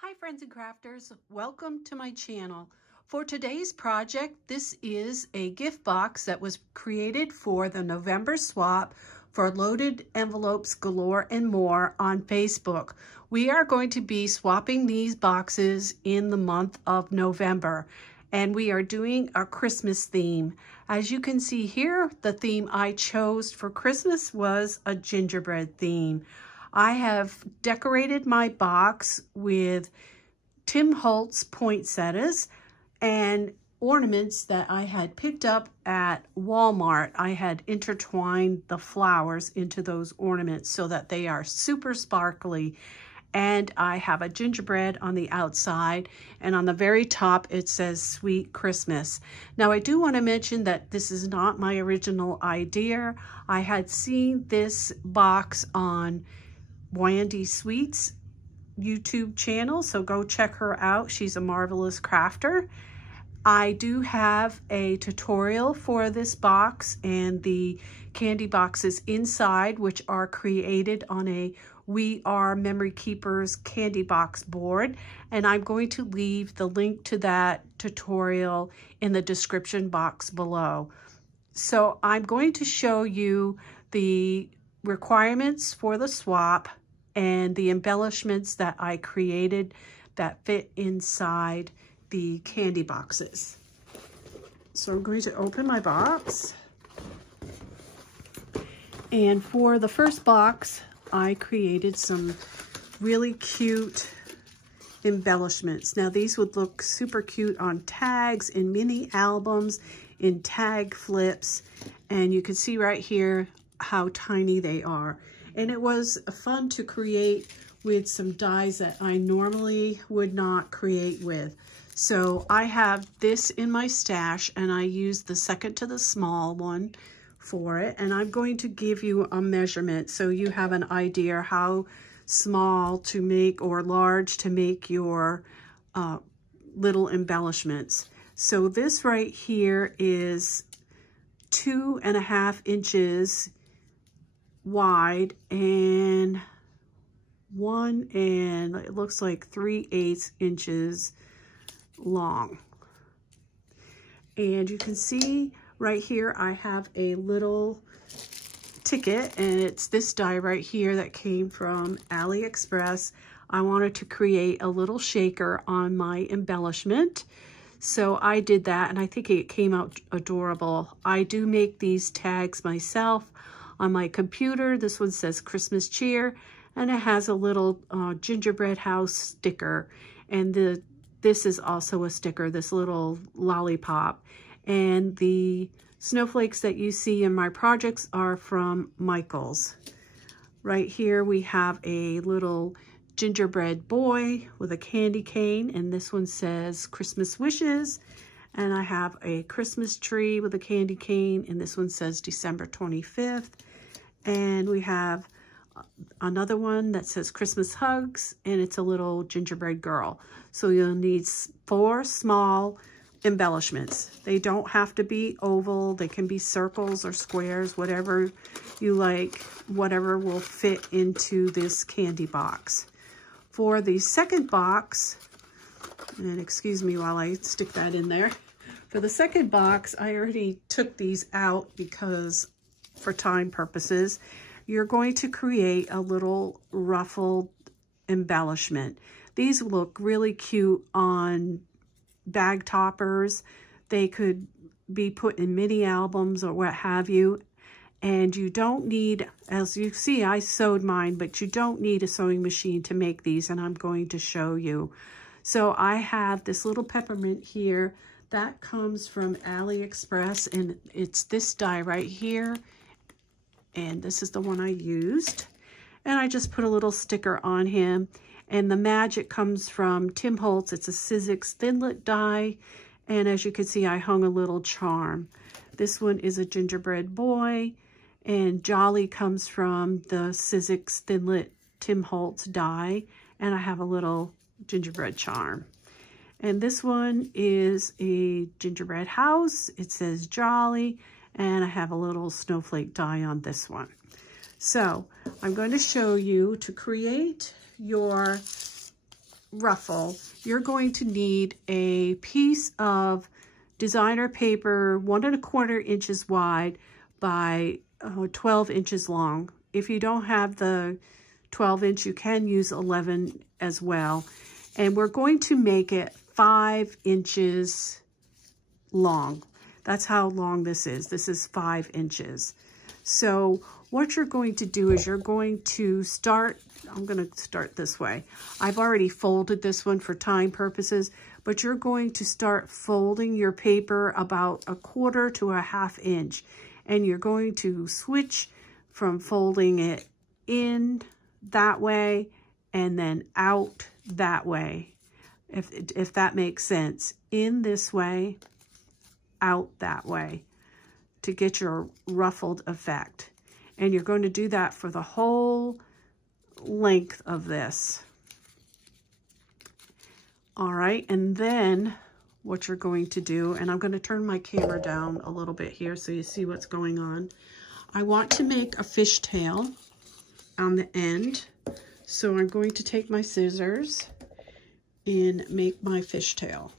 Hi friends and crafters, welcome to my channel. For today's project, this is a gift box that was created for the November swap for Loaded Envelopes Galore and More on Facebook. We are going to be swapping these boxes in the month of November, and we are doing a Christmas theme. As you can see here, the theme I chose for Christmas was a gingerbread theme. I have decorated my box with Tim Holtz poinsettias and ornaments that I had picked up at Walmart. I had intertwined the flowers into those ornaments so that they are super sparkly. And I have a gingerbread on the outside, and on the very top it says Sweet Christmas. Now I do want to mention that this is not my original idea. I had seen this box on Wendy Sweet's YouTube channel, so go check her out. She's a marvelous crafter. I do have a tutorial for this box and the candy boxes inside, which are created on a We Are Memory Keepers candy box board, and I'm going to leave the link to that tutorial in the description box below. So I'm going to show you the requirements for the swap and the embellishments that I created that fit inside the candy boxes. So I'm going to open my box. And for the first box, I created some really cute embellishments. Now these would look super cute on tags, in mini albums, in tag flips, and you can see right here how tiny they are. And it was fun to create with some dies that I normally would not create with. So I have this in my stash, and I used the second to the small one for it. And I'm going to give you a measurement so you have an idea how small to make or large to make your little embellishments. So this right here is 2.5 inches wide and it looks like 3/8 inches long. And you can see right here I have a little ticket, and it's this die right here that came from AliExpress. I wanted to create a little shaker on my embellishment, so I did that, and I think it came out adorable. I do make these tags myself on my computer. This one says Christmas cheer, and it has a little gingerbread house sticker, and this is also a sticker, this little lollipop. And the snowflakes that you see in my projects are from Michaels. Right here we have a little gingerbread boy with a candy cane, and this one says Christmas wishes. And I have a Christmas tree with a candy cane, and this one says December 25th. And we have another one that says Christmas hugs, and it's a little gingerbread girl. So you'll need 4 small embellishments. They don't have to be oval. They can be circles or squares, whatever you like, whatever will fit into this candy box. For the second box, and excuse me while I stick that in there. For the second box, I already took these out because for time purposes, you're going to create a little ruffled embellishment. These look really cute on bag toppers. They could be put in mini albums or what have you. And you don't need, as you see, I sewed mine, but you don't need a sewing machine to make these, and I'm going to show you. So I have this little peppermint here that comes from AliExpress, and it's this die right here. And this is the one I used. And I just put a little sticker on him. And the magic comes from Tim Holtz. It's a Sizzix Thinlit die. And as you can see, I hung a little charm. This one is a gingerbread boy. And Jolly comes from the Sizzix Thinlit Tim Holtz die. And I have a little gingerbread charm. And this one is a gingerbread house. It says Jolly. And I have a little snowflake die on this one. So I'm going to show you to create your ruffle, you're going to need a piece of designer paper 1 1/4 inches wide by 12 inches long. If you don't have the 12 inch, you can use 11 as well. And we're going to make it 5 inches long. That's how long this is. This is 5 inches. So what you're going to do is you're going to start, I'm going to start this way. I've already folded this one for time purposes, but you're going to start folding your paper about 1/4 to 1/2 inch. And you're going to switch from folding it in that way and then out that way. If that makes sense. In this way, out that way, to get your ruffled effect. And you're going to do that for the whole length of this. All right, and then what you're going to do, and I'm going to turn my camera down a little bit here so you see what's going on. I want to make a fishtail on the end. So I'm going to take my scissors and make my fishtail.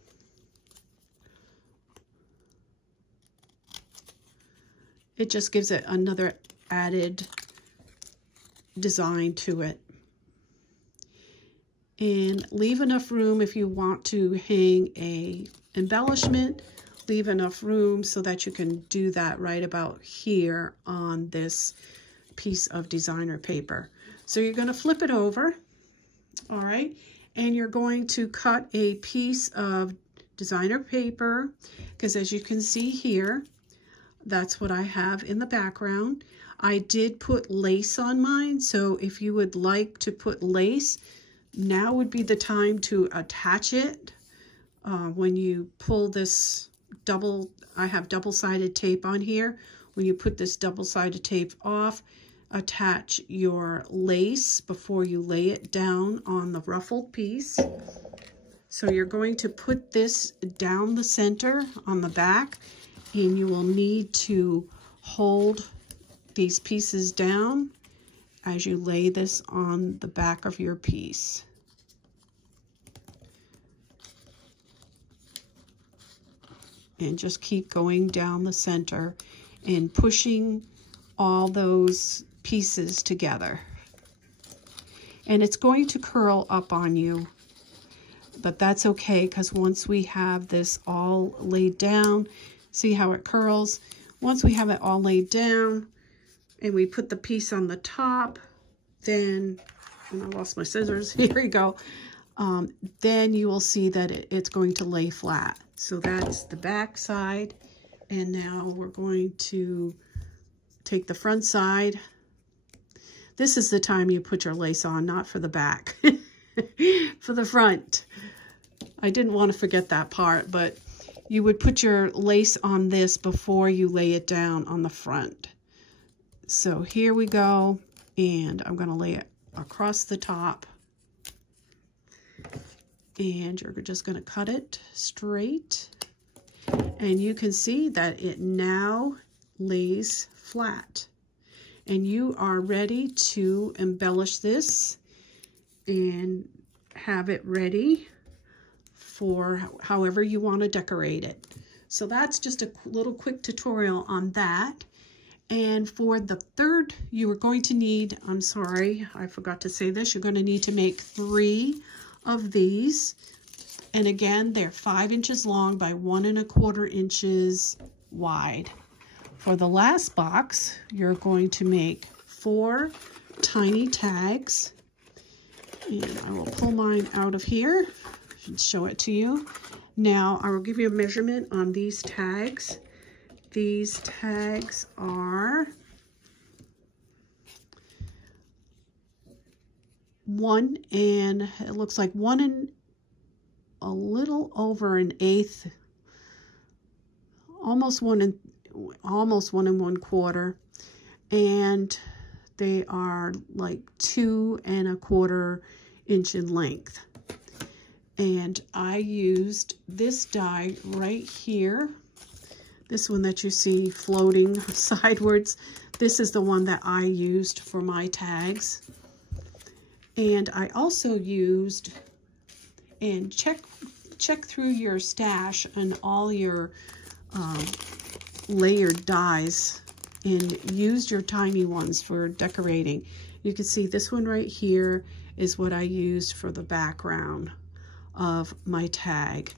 It just gives it another added design to it. And leave enough room if you want to hang a embellishment. Leave enough room so that you can do that right about here on this piece of designer paper. So you're going to flip it over, all right, and you're going to cut a piece of designer paper, because as you can see here, that's what I have in the background. I did put lace on mine, so if you would like to put lace, now would be the time to attach it. When you pull this I have double-sided tape on here. When you put this double-sided tape off, attach your lace before you lay it down on the ruffled piece. So you're going to put this down the center on the back, and you will need to hold these pieces down as you lay this on the back of your piece. And just keep going down the center and pushing all those pieces together. And it's going to curl up on you, but that's okay, because once we have this all laid down, see how it curls? Once we have it all laid down and we put the piece on the top, then, and I lost my scissors, here we go, then you will see that it's going to lay flat. So that's the back side, and now we're going to take the front side. This is the time you put your lace on, not for the back, for the front. I didn't want to forget that part, but you would put your lace on this before you lay it down on the front. So here we go, and I'm going to lay it across the top. And you're just going to cut it straight. And you can see that it now lays flat. And you are ready to embellish this and have it ready for however you want to decorate it. So that's just a little quick tutorial on that. And for the third, you are going to need, I'm sorry, I forgot to say this, you're going to need to make 3 of these. And again, they're 5 inches long by 1 1/4 inches wide. For the last box, you're going to make 4 tiny tags. And I will pull mine out of here and show it to you. Now, I will give you a measurement on these tags. These tags are 1 and it looks like 1 and a little over an eighth, almost 1 and 1/4, and they are like 2 1/4 inch in length. And I used this die right here, this one that you see floating sideways. This is the one that I used for my tags. And I also used and check through your stash and all your layered dies and use your tiny ones for decorating. You can see this one right here is what I used for the background of my tag,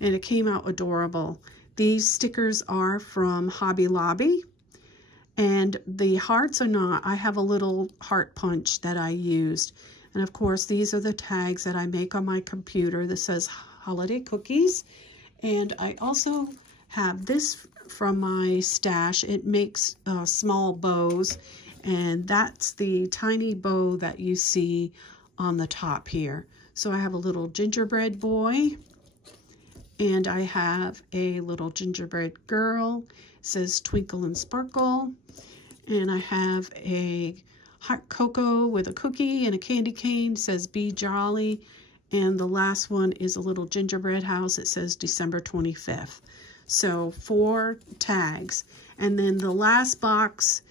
and it came out adorable. These stickers are from Hobby Lobby, and the hearts are not. I have a little heart punch that I used, and of course these are the tags that I make on my computer. This says holiday cookies, and I also have this from my stash. It makes small bows, and that's the tiny bow that you see on the top here. So I have a little gingerbread boy, and I have a little gingerbread girl. It says Twinkle and Sparkle, and I have a hot cocoa with a cookie and a candy cane. It says Be Jolly, and the last one is a little gingerbread house. It says December 25th. So 4 tags, and then the last box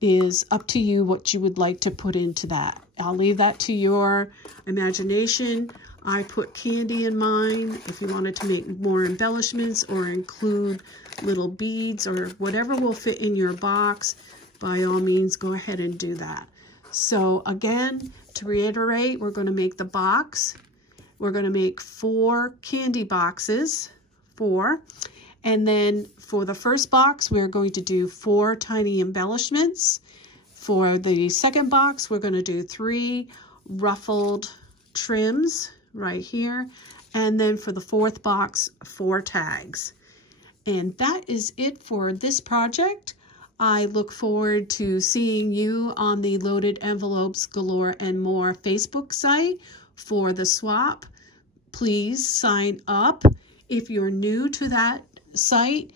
is up to you what you would like to put into that. I'll leave that to your imagination. I put candy in mine. If you wanted to make more embellishments or include little beads or whatever will fit in your box, by all means, go ahead and do that. So again, to reiterate, we're going to make the box. We're going to make 4 candy boxes, 4. And then for the first box, we're going to do 4 tiny embellishments. For the second box, we're going to do 3 ruffled trims right here. And then for the fourth box, 4 tags. And that is it for this project. I look forward to seeing you on the Loaded Envelopes Galore and More Facebook site for the swap. Please sign up. If you're new to that site,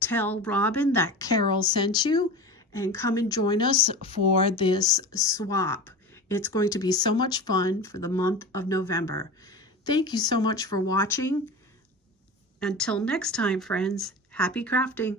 tell Robin that Carol sent you and come and join us for this swap. It's going to be so much fun for the month of November. Thank you so much for watching. Until next time, friends, happy crafting.